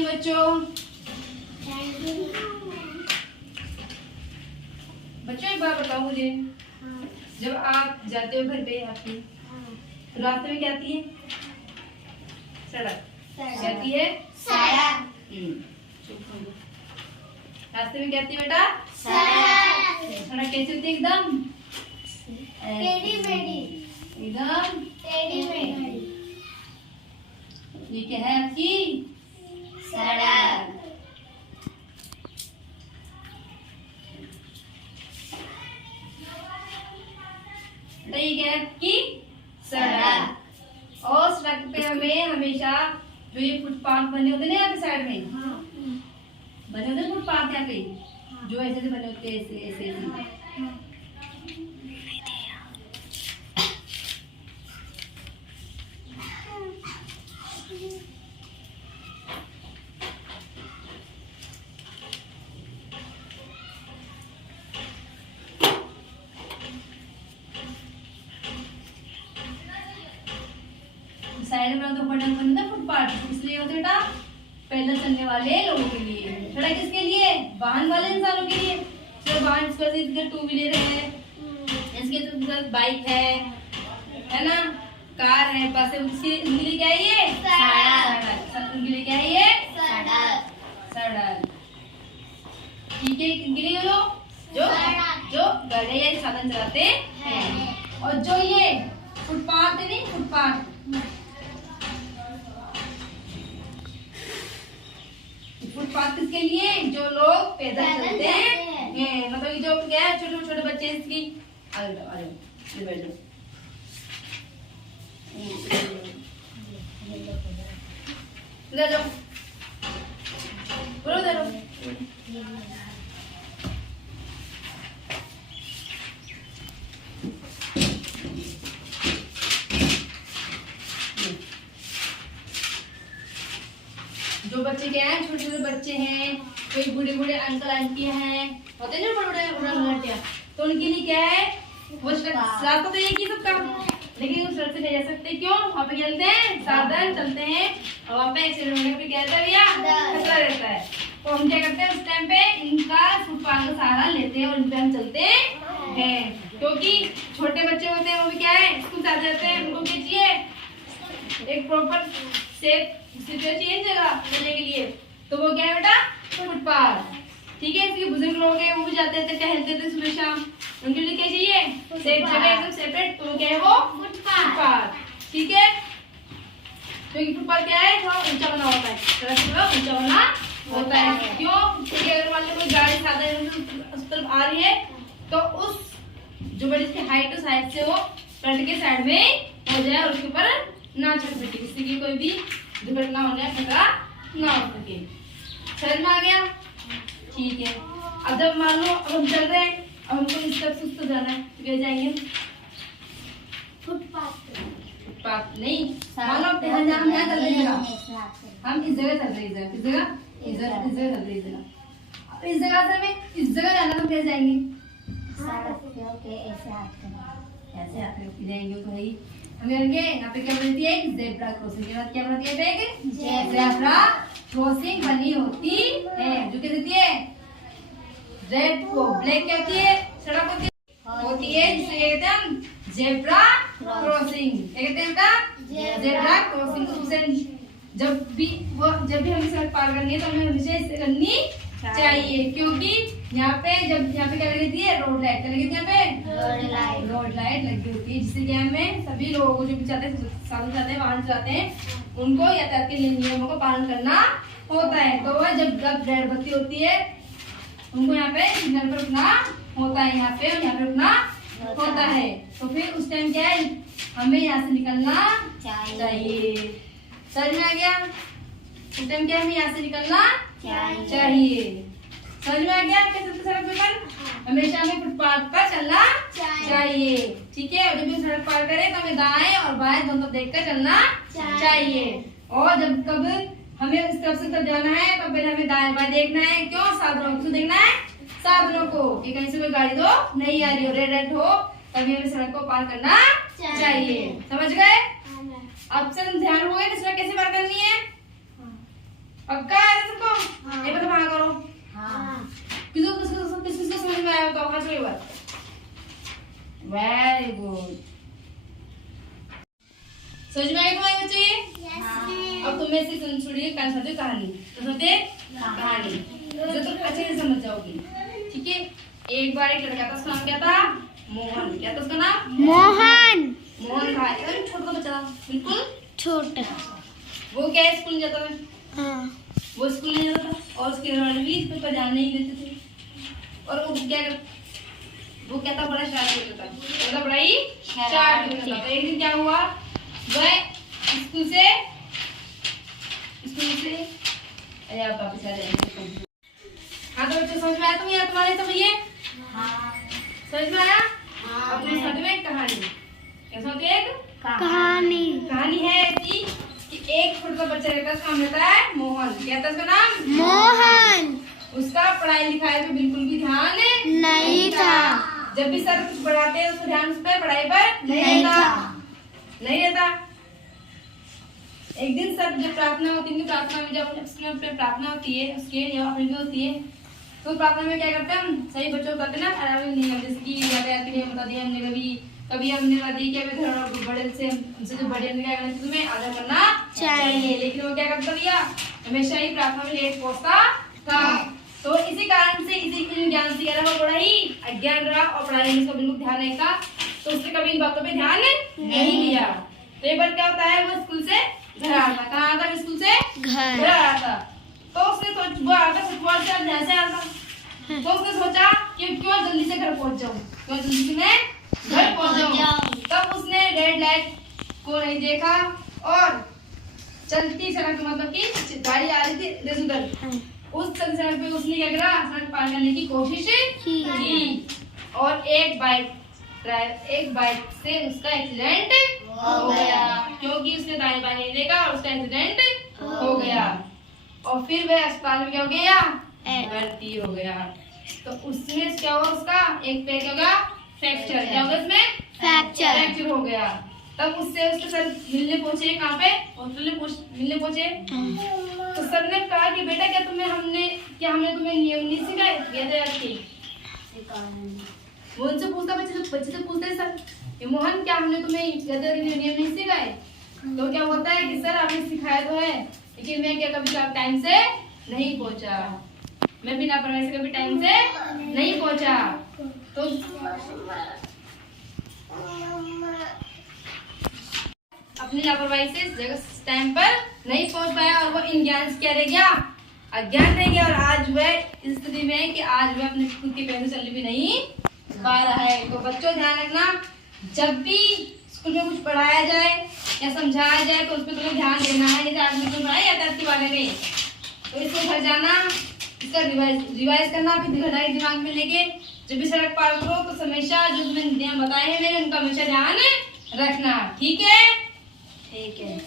Morning बच्चों। बच्चों एक बात बताओ मुझे, जब आप जाते हो घर पे आपकी, तो रास्ते में क्या आती है? सड़क। क्या आती है? सड़क। रास्ते में क्या आती है बेटा? सड़क। सड़क कैसी होती है? एकदम टेढ़ी मेढ़ी। एकदम टेढ़ी मेढ़ी। ये क्या है आपकी? सड़क। तो ये क्या है आपकी? सड़क। और सड़क पे हमें हमेशा जो ये फुटपाथ बने होते हैं ना यहाँ पे साइड में, बने होते हैं फुटपाथ यहाँ पे, जो ऐसे बने होते हैं, ऐसे ऐसे ऐसे। साइड में तो बने होते फुटपाथ, इसलिए होते बेटा पैदल चलने वाले लोगों के लिए। सड़क किसके लिए? वाहन वाले इंसानों के लिए। जो वाहन इसके टू व्हीलर है, इसके बाइक है ना, कार है, बस है, उनके लिए क्या है ये? सड़क। उनके लिए क्या है ये? सड़क। सड़क। ठीक है, इनके लिए जो गाड़ी या साधन चलाते हैं। और जो ये फुटपाथ है नहीं, फुटपाथ किसके लिए? जो लोग पैदल चलते हैं। मतलब जो क्या है, छोटे छोटे बच्चे इसकी आ जाओ बैठ जाओ। इधर जाओ, बोलो इधर। जो बच्चे क्या है, छोटे छोटे बच्चे हैं, कोई बूढ़े बूढ़े अंकल आंटियां हैं, होते हैं जो बड़े बूढ़े अंकल आंटियां, तो उनके लिए क्या है, वो रास्ता तो एक ही सबका, लेकिन वो सड़क से नहीं जा सकते। क्यों? वहाँ पे चलते हैं, साधन चलते हैं, और वहाँ पे एक्सीडेंट होने पे क्या रहता है भैया? खतरा रहता है। तो हम क्या करते हैं उस टाइम पे, इनका फुटपाथ का सहारा लेते हैं और इन पे हम चलते हैं। क्योंकि छोटे बच्चे होते हैं, वो भी क्या है, स्कूल जाते रहते हैं, उनको क्या चाहिए? एक प्रॉपर सेफ चाहिए जगह चलने के लिए, तो वो क्या है बेटा? फुटपाथ। ठीक है, इसके बुजुर्ग लोग हैं, वो भी जाते थे, टहलते थे सुबह शाम, उनके लिए क्या चाहिए? सेफ जगह, एकदम सेपरेट। तो क्या है वो? फुटपाथ। ठीक है, क्योंकि फुटपाथ क्या है, थोड़ा ऊंचा बना होता है, सड़क से थोड़ा ऊंचा बना होता है। क्यों? क्योंकि अगर मान लो कोई गाड़ी साधन उस तरफ आ रही है, तो उस जो बड़ी इसकी हाइट उस हाइट से वो फ्रंट के साइड में हो जाए और उसके ऊपर ना चढ़ सके, जिससे कि कोई भी दुर्घटना होने का खतरा ना हो सके। समझ में आ गया? ठीक है। अब जब मान लो अब हम चल रहे हैं, अब हमको इस तरफ से उस तरफ जाना है, तो कैसे जाएंगे? फुटपाथ नहीं, मान लो हम यहाँ चल रहे हैं, हम इस जगह चल रहे हैं, इस जगह इस जगह चल रहे हैं, अब इस जगह से हमें इस जगह जाना, तो कैसे जाएंगे? ऐसे आते जाएंगे तो भाई हम यहाँ पे क्या बनती है? Zebra crossing. के बाद क्या बनती है? ज़ेब्रा क्रॉसिंग बनी होती है, जो क्या देती है? रेड को ब्लैक क्या होती है? सड़क होती है जिसे कहते हैं हम ज़ेब्रा क्रॉसिंग। क्या कहते हैं बेटा? Zebra crossing. जब भी हमें सड़क पार करनी है, तो हमें हमेशा इसे करनी चाहिए, क्योंकि यहाँ पे क्या लगी है? Road light. क्या लगी थी यहाँ पे? रोड लाइट लगी होती है, जिससे कि हमें सभी लोगों को जो भी साधन चलाते हैं, वाहन चलाते हैं, उनको यातायात के नियमों का पालन करना होता है। तो वह जब रेड बत्ती होती है, उनको यहाँ पे सिग्नल पर रुकना होता है, यहाँ पे रुकना होता है। तो फिर उस टाइम क्या है, हमें यहाँ से निकलना चाहिए। समझ में आ गया? उस टाइम क्या हमें यहाँ से निकलना चाहिए। समझ में आ गया? कैसे सड़क पे हमेशा हमें फुटपाथ पर चलना चाहिए। ठीक है, और जब भी सड़क पार करें तो हमें दाएं और बाएं दोनों देखकर चलना चाहिए। और जब कब हमें इस तरफ से तब जाना है, तो पहले हमें दाएं बाएं देखना है। क्यों? साधनों को देखना है, साधनों को, कि कहीं से कोई गाड़ी तो नहीं आ रही हो, रेड हो, तभी हमें सड़क को पार करना चाहिए। समझ गए? अब से ध्यान हो गया कि सड़क कैसे पार करनी है? पक्का? Very good. समझ में आया तुम्हारे बच्चे ये? अब तुम में से सुनिए कहानी। तो सुनते कहानी जो तुम अच्छे से समझ जाओगी, ठीक है। एक बार एक लड़का था, उसका नाम क्या था? मोहन। क्या था उसका नाम? मोहन। मोहन था, एक छोटा बच्चा था, बिल्कुल छोटा। वो क्या स्कूल नहीं जाता था। हाँ। वो स्कूल नहीं जाता था और उसके घर वाले भी इस पर जाने नहीं देते थे। और वो क्या था, बड़ा शरारती होता था, मतलब बड़ा ही शरारती होता था। तो एक दिन क्या हुआ, वह स्कूल से अरे आप वापस आ जाएंगे। हाँ तो बच्चों समझ में आया तुम्हें? तुम्हारे समझिए समझ में आया? अपने साथ में कहानी कैसा होती है? एक कहानी है ऐसी कि एक छोटा बच्चा रहता है, उसका नाम रहता है मोहन। क्या था उसका नाम? मोहन। उसका पढ़ाई लिखाई पे बिल्कुल भी ध्यान नहीं था। जब भी सर कुछ पढ़ाते हैं उसको ध्यान उस पर पढ़ाई पर नहीं रहता। एक दिन सर जब प्रार्थना होती है, प्रार्थना में जब उसमें प्रार्थना होती है उसके या अपनी भी होती है, तो प्रार्थना में क्या करते हैं हम सही बच्चों को बताते ना नियम, जैसे कि यातायात के नियम बता दिए हमने, कभी हमने बता दी कि अभी घर बड़े से हमसे जो बड़े हमने क्या करना चाहिए, तुम्हें आदर करना चाहिए। लेकिन वो क्या करता भैया, हमेशा ही प्रार्थना में लेट पहुंचता था। तो इसी कारण से इसी ज्ञान से वो बड़ा ही अज्ञान रहा और पढ़ाई में उसका बिल्कुल ध्यान नहीं था। तो उसने कभी इन बातों पे ध्यान नहीं दिया। तो एक बार क्या होता है, वो स्कूल से घर आता। कहाँ आता? स्कूल से घर आता। तो उसने वो आता फुटबॉल से ध्यान से आता। तो उसने सोचा कि क्यों जल्दी से घर पहुंच जाऊं, क्यों जल्दी से मैं घर पहुंच जाऊं। तब उसने रेड लाइट को नहीं देखा और चलती सड़क मतलब कि गाड़ी आ रही थी इधर उधर, उस सड़क पे उसने क्या करा, सड़क पार करने की कोशिश की और एक बाइक से उसका एक्सीडेंट हो गया, क्योंकि उसने दाएं बाएं नहीं देखा और उसका एक्सीडेंट हो गया। और फिर वह अस्पताल में क्या हो गया, भर्ती हो गया। तो उसमें क्या हुआ, उसका एक पैर क्या होगा, फ्रैक्चर। क्या होगा इसमें? फ्रैक्चर हो गया। तब उससे उसके सर मिलने पहुंचे, कहाँ पे? हॉस्पिटल में मिलने पहुंचे। तो सर ने कहा कि बेटा क्या हमने तुम्हें नियम नहीं सिखाए यातायात के? वो उनसे पूछता, बच्चे से पूछते हैं सर कि मोहन क्या हमने तुम्हें यातायात के नियम नहीं सिखाए? तो क्या होता है कि सर आपने सिखाया तो है, लेकिन मैं क्या कभी टाइम से नहीं पहुंचा, मैं बिना लापरवाही से कभी टाइम से नहीं पहुंचा। तो अपनी लापरवाही से जगह टाइम पर नहीं पहुंच पाया और वो इन ज्ञान से क्या रह गया, अज्ञान रह गया। और आज वह इस स्थिति में है कि आज वह अपने खुद के पैर से चल भी नहीं पा रहा है। तो बच्चों ध्यान रखना, जब भी स्कूल में कुछ पढ़ाया जाए या समझाया जाए तो उस पर तुम्हें ध्यान देना है। जैसे आज मैं पढ़ाया यातायात के बारे में, तो इसको घर जाना, इसका रिवाइज करना, फिर घटाई दिमाग में लेके जब भी सड़क पार करो तो हमेशा जो तुम्हें नियम बताए हैं मैंने उनका हमेशा ध्यान रखना। ठीक है? ठीक है।